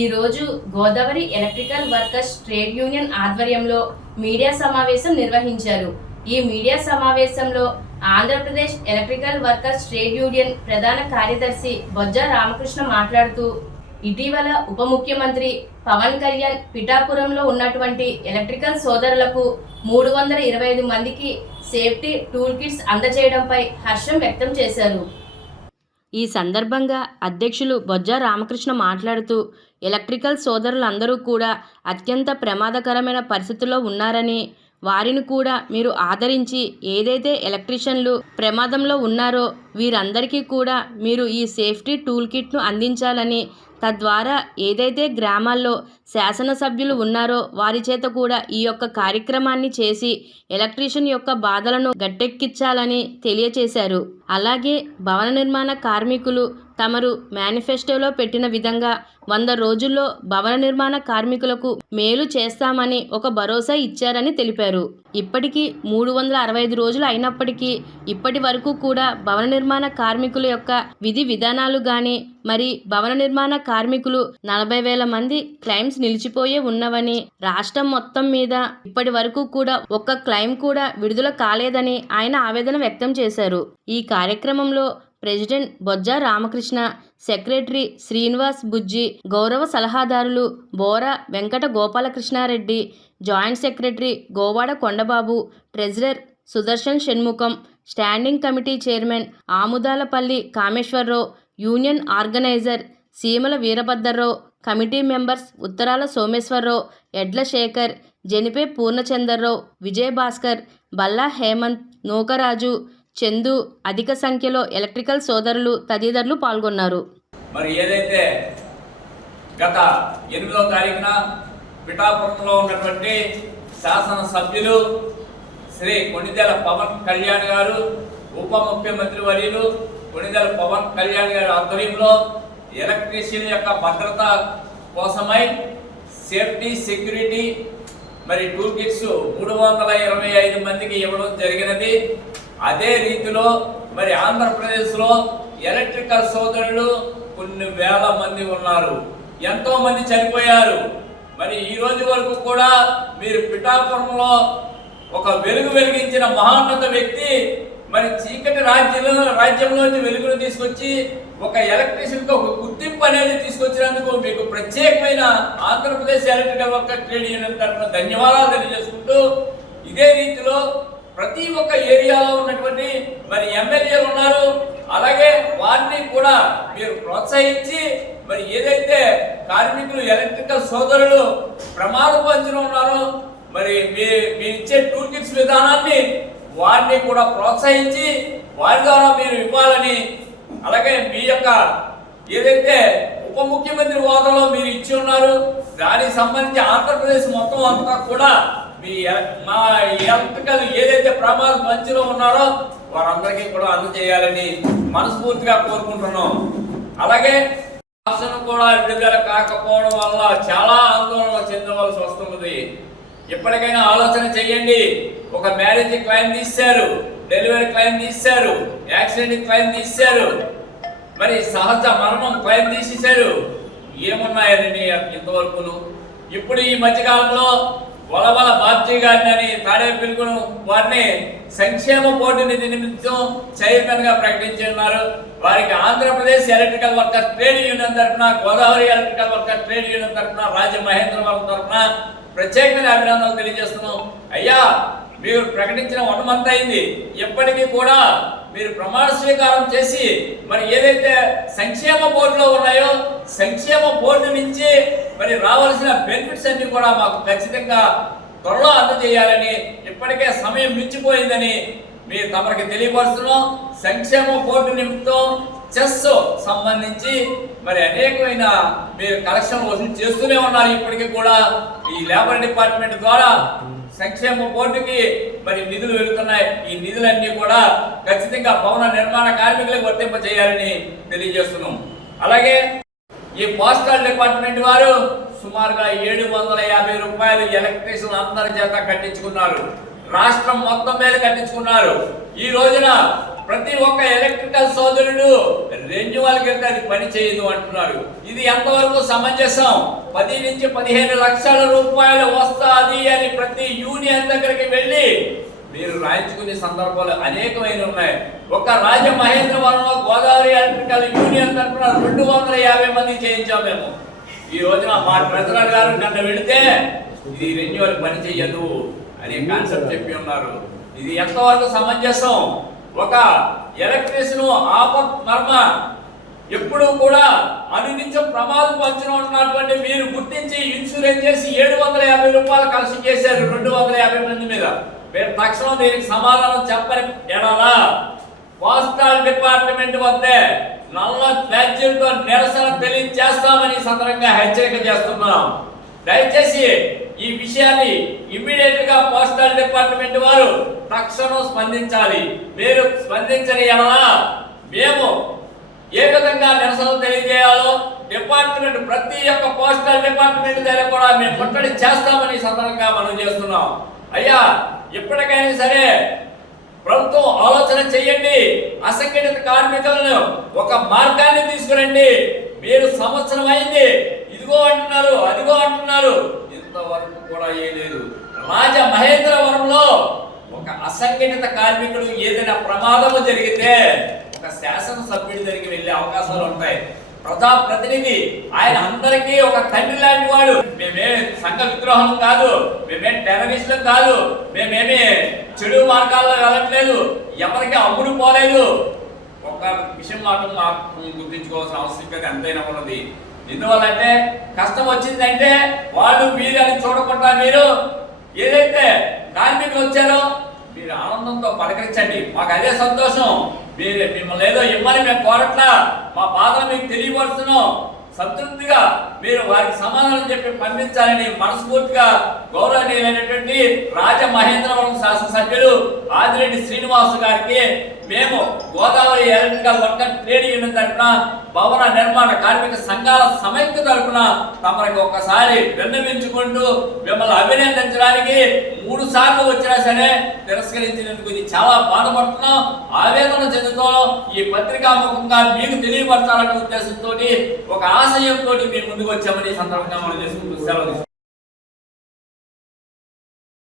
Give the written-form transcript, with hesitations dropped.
ఈరోజు Godavari electrical workers trade union ఆధ్వర్యంలో media సమావేశం నిర్వహించారు. ఈ మీడియా సమావేశంలో Andhra Pradesh electrical workers trade union ప్రధాన కార్యదర్శి బొజ్జ రామకృష్ణ మాట్లాడుతూ, ఇటీవల ఉప ముఖ్యమంత్రి పవన్ కళ్యాణ్ పిఠాపురంలో ఉన్నటువంటి ఎలక్ట్రికల్ సోదరులకు 325 మందికి సేఫ్టీ టూల్ కిట్స్ అందజేయడంపై హర్షం వ్యక్తం చేశారు. ఈ సందర్భంగా అధ్యక్షులు బొజ్జ రామకృష్ణ మాట్లాడుతూ, ఎలక్ట్రికల్ సోదరులందరూ కూడా అత్యంత ప్రమాదకరమైన పరిస్థితుల్లో ఉన్నారని, వారిని కూడా మీరు ఆదరించి ఏదైతే ఎలక్ట్రీషియన్లు ప్రమాదంలో ఉన్నారో వీరందరికీ కూడా మీరు ఈ సేఫ్టీ టూల్ కిట్ను అందించాలని, తద్వారా ఏదైతే గ్రామాల్లో శాసనసభ్యులు ఉన్నారో వారి చేత కూడా ఈ యొక్క కార్యక్రమాన్ని చేసి ఎలక్ట్రీషియన్ యొక్క బాధలను గట్టెక్కించాలని తెలియచేశారు. అలాగే భవన నిర్మాణ కార్మికులు తమరు మేనిఫెస్టోలో పెట్టిన విధంగా 100 రోజుల్లో భవన నిర్మాణ కార్మికులకు మేలు చేస్తామని ఒక భరోసా ఇచ్చారని తెలిపారు. ఇప్పటికీ 365 రోజులు అయినప్పటికీ ఇప్పటి వరకు కూడా భవన నిర్మాణ కార్మికుల యొక్క విధి విధానాలు కానీ, మరి భవన నిర్మాణ కార్మికులు 40,000 మంది క్లైమ్స్ నిలిచిపోయే ఉన్నవని, రాష్ట్రం మొత్తం మీద ఇప్పటి వరకు కూడా ఒక్క క్లైమ్ కూడా విడుదల కాలేదని ఆయన ఆవేదన వ్యక్తం చేశారు. ఈ కార్యక్రమంలో ప్రెసిడెంట్ బొజ్జ రామకృష్ణ, సెక్రటరీ శ్రీనివాస్ బుజ్జి, గౌరవ సలహాదారులు Bora Venkata Gopalakrishna Reddy, joint secretary Govada Kondababu, treasurer Sudarshan Shanmukham, standing committee chairman Amudalapalli Kameswara Rao, union organizer Seemala Veerabhadra Rao, committee members ఉత్తరాల సోమేశ్వరరావు, ఎడ్ల శేఖర్, జనిపే పూర్ణచందర్రావు, విజయభాస్కర్, బల్లా హేమంత్, నూకరాజు, చందు, అధిక సంఖ్యలో ఎలక్ట్రికల్ సోదరులు తదితరులు పాల్గొన్నారు. మరి ఏదైతే గత 8వ తారీఖున పిఠాపురంలో ఉన్నటువంటి శాసనసభ్యులు శ్రీ కొణిదెల పవన్ కళ్యాణ్ గారు, ఉప ముఖ్యమంత్రి వర్యులు కొణిదెల పవన్ కళ్యాణ్ గారి ఆధ్వర్యంలో ఎలక్ట్రీషియన్ యొక్క భద్రత కోసమై సేఫ్టీ సెక్యూరిటీ మరి టూల్ కిట్స్ 325 మందికి ఇవ్వడం జరిగినది. అదే రీతిలో మరి ఆంధ్రప్రదేశ్లో ఎలక్ట్రికల్ సోదరులు కొన్ని వేల మంది ఉన్నారు, ఎంతో మంది చనిపోయారు. మరి ఈ రోజు వరకు కూడా మీరు పిఠాపురంలో ఒక వెలుగు వెలిగించిన మహోన్నత వ్యక్తి మరి చీకటి రాజ్యంలోంచి వెలుగును తీసుకొచ్చి ఒక ఎలక్ట్రీషియన్కి ఒక గుర్తింపు అనేది తీసుకొచ్చినందుకు మీకు ప్రత్యేకమైన Andhra Pradesh electrical workers trade union తరఫున ధన్యవాదాలు తెలియజేసుకుంటూ, ఇదే రీతిలో ప్రతి ఒక్క ఏరియాలో ఉన్నటువంటి మరి ఎమ్మెల్యేలు ఉన్నారు, అలాగే వారిని కూడా మీరు ప్రోత్సహించి మరి ఏదైతే కార్మికులు ఎలక్ట్రికల్ సోదరులు ప్రమాదపు అంచులో ఉన్నారో మరి మీ ఇచ్చే టూల్ కిట్స్ విధానాన్ని వారిని కూడా ప్రోత్సహించి వారి ద్వారా మీరు ఇవ్వాలని, అలాగే మీ యొక్క ఏదైతే ఉప ముఖ్యమంత్రి హోదాలో మీరు ఇచ్చి ఉన్నారు దానికి సంబంధించి ఆంధ్రప్రదేశ్ మొత్తం అంతా కూడా మా ఎలక్ట్రికల్ ఏదైతే ప్రమాద మంచిలో ఉన్నారో వారందరికీ కూడా అందజేయాలని మనస్ఫూర్తిగా కోరుకుంటున్నాం. అలాగే ఆప్షన్ కూడా విడుదల కాకపోవడం వల్ల చాలా ఆందోళన చెందవలసి వస్తున్నది. ఎప్పటికైనా ఆలోచన చేయండి. ఒక మ్యారేజ్ క్లైమ్ తీశారు, డెలివరీ క్లైమ్ తీశారు, యాక్సిడెంట్ క్లైమ్ తీశారు, మరి సహజ మరణం క్లైమ్ తీసేశారు. ఏమున్నాయని ఇంతవరకును. ఇప్పుడు ఈ మధ్యకాలంలో వలవల బాబ్జీ గారిని అని తాడేపల్లిగూడెం వారిని సంక్షేమ బోర్డు నిధి నిమిత్తం చైర్మన్ గా ప్రకటించి ఉన్నారు. వారికి Andhra Pradesh electrical workers trade union తరఫున, Godavari electrical workers trade union తరఫున, రాజమహేంద్రవరం తరఫున ప్రత్యేకమైన అభినందనలు తెలియజేస్తున్నాం. అయ్యా, మీరు ప్రకటించిన 1 మంత్ అయింది, ఎప్పటికీ కూడా మీరు ప్రమాణ స్వీకారం చేసి మరి ఏదైతే సంక్షేమ బోర్డులో ఉన్నాయో సంక్షేమ బోర్డు నుంచి మరి రావాల్సిన బెనిఫిట్స్ అన్ని కూడా మాకు ఖచ్చితంగా త్వరలో అందజేయాలని, ఇప్పటికే సమయం మించిపోయిందని మీరు తమరికి తెలియపరుస్తున్నాం. సంక్షేమ బోర్డు నిమిత్తం చెస్ సంబంధించి మరి అనేకమైన మీరు కలెక్షన్ వసూలు చేస్తూనే ఉన్నారు. ఇప్పటికీ కూడా ఈ లేబర్ డిపార్ట్మెంట్ ద్వారా సంక్షేమ బోర్డుకి మరి నిధులు వెళుతున్నాయి. ఈ నిధులన్నీ కూడా ఖచ్చితంగా భవన నిర్మాణ కార్మికులకు వర్తింపజేయాలని తెలియజేస్తున్నాం. అలాగే ఈ పోస్టల్ డిపార్ట్మెంట్ వారు సుమారుగా 750 రూపాయలు ఎలక్ట్రీషియన్ అందరి చేత కట్టించుకున్నారు. రాష్ట్రం మొత్తం మీద కట్టించుకున్నారు. ఈ రోజున ప్రతి ఒక్క ఎలక్ట్రికల్ సోదరుడు రెన్యువల్ కింద అది పని చేయదు అంటున్నారు. ఇది ఎంతవరకు సమంజసం? 10 నుంచి 15 లక్షల రూపాయలు వస్తుంది అని ప్రతి యూనియన్ దగ్గరికి వెళ్ళి మీరు రాయించుకునే సందర్భాలు అనేకమైన ఉన్నాయి. ఒక రాజమహేంద్రవరంలో గోదావరి ఎలక్ట్రికల్ యూనియన్ తరఫున 250 మంది చేయించాం మేము. ఈ రోజున మా ట్రెజరర్ గారు నిన్న వెళితే ఇది రెన్యువల్ పని చెయ్యదు అనే కాన్సెప్ట్ చెప్పి ఉన్నారు. ఇది ఎంతవరకు సమంజసం? ఒక ఎలక్ట్రీషియన్ ఆపత్మర్మ ఎప్పుడు కూడా అనునిత్యం ప్రమాదం పంచున ఉన్నటువంటి మీరు గుర్తించి ఇన్సూరెన్స్ చేసి 750 రూపాయలు కలెక్షన్ చేశారు 250 మంది మీద. మీరు తక్షణం దీనికి సమాధానం చెప్పని ఎడలా పోస్టల్ డిపార్ట్మెంట్ వద్దే నల్ల బ్యాడ్జీలతో నిరసన తెలియజేస్తామని సందర్భంగా హెచ్చరిక చేస్తున్నాం. దయచేసి ఈ విషయాన్ని ఇమ్మీడియట్ గా పోస్టల్ డిపార్ట్మెంట్ వారు తక్షణం స్పందించాలి. మీరు స్పందించని ఎడలా మేము ఏ విధంగా నిరసన తెలియజేయాలో డిపార్ట్మెంట్ ప్రతి ఒక్క పోస్టల్ డిపార్ట్మెంట్ దగ్గర కూడా మేము ముట్టడి చేస్తామని సందర్భంగా మనం చేస్తున్నాం. అయ్యా, ఎప్పటికైనా సరే ప్రభుత్వం ఆలోచన చేయండి. అసంఘటిత కార్మికులను ఒక మార్గాన్ని తీసుకురండి. మీరు సంవత్సరం అయింది, ఇదిగో అంటున్నారు, అదిగో అంటున్నారు, ఇంతవరకు కూడా లేదు. రాజమహేంద్రవరంలో ఒక అసంఘటిత కార్మికుడు ఏదైనా ప్రమాదము జరిగితే ఒక శాసనసభ్యుడి దగ్గరికి వెళ్ళే అవకాశాలు ఉంటాయి. ప్రజాప్రతినిధి ఆయన అందరికీ ఒక తండ్రి లాంటి వాడు. మేమే సంఘ విద్రోహం కాదు, మేమే టెర్రరిస్టులు కాదు, మేమేమి చెడు మార్గాల్లో వెళ్ళట్లేదు, ఎవరికి అమ్ముడు పోలేదు. ఒక విషయం మాత్రం మాకు గుర్తించుకోవాల్సిన ఆవశ్యకత ఎంతైనా ఉన్నది. ఎందువల్లంటే కష్టం వచ్చిందంటే వాళ్ళు వీరని చూడకుండా మీరు ఏదైతే కార్మికులు వచ్చారో మీరు ఆనందంతో పలకరించండి. మాకు అదే సంతోషం. మీరు మిమ్మల్ని ఏదో ఇమ్మని మేము కోరట్లా, మా బాధలు మీకు తెలియపరుస్తున్నాం. సంతృప్తిగా మీరు వారికి సమాధానం చెప్పి పంపించాలని మనస్ఫూర్తిగా గౌరవనీయులైనటువంటి రాజమహేంద్రవరం శాసనసభ్యులు ఆదిరెడ్డి శ్రీనివాసు గారికి మేము Godavari electrical worker trade union తరఫున భవన నిర్మాణ కార్మిక సంఘాల సమైక్య తరఫున తమరికి ఒక్కసారి విన్నవించుకుంటూ మిమ్మల్ని అభినందించడానికి 3 సార్లు వచ్చినా సరే తిరస్కరించినందుకు ఇది చాలా బాధపడుతున్నాం, ఆవేదన చెందుతాం. ఈ పత్రికా ముఖంగా మీకు తెలియపరచాలనే ఉద్దేశంతో ఒక ఆశయంతో మేము ముందుకు వచ్చామని సందర్భంగా మనం చేసుకుంటూ సెలవు.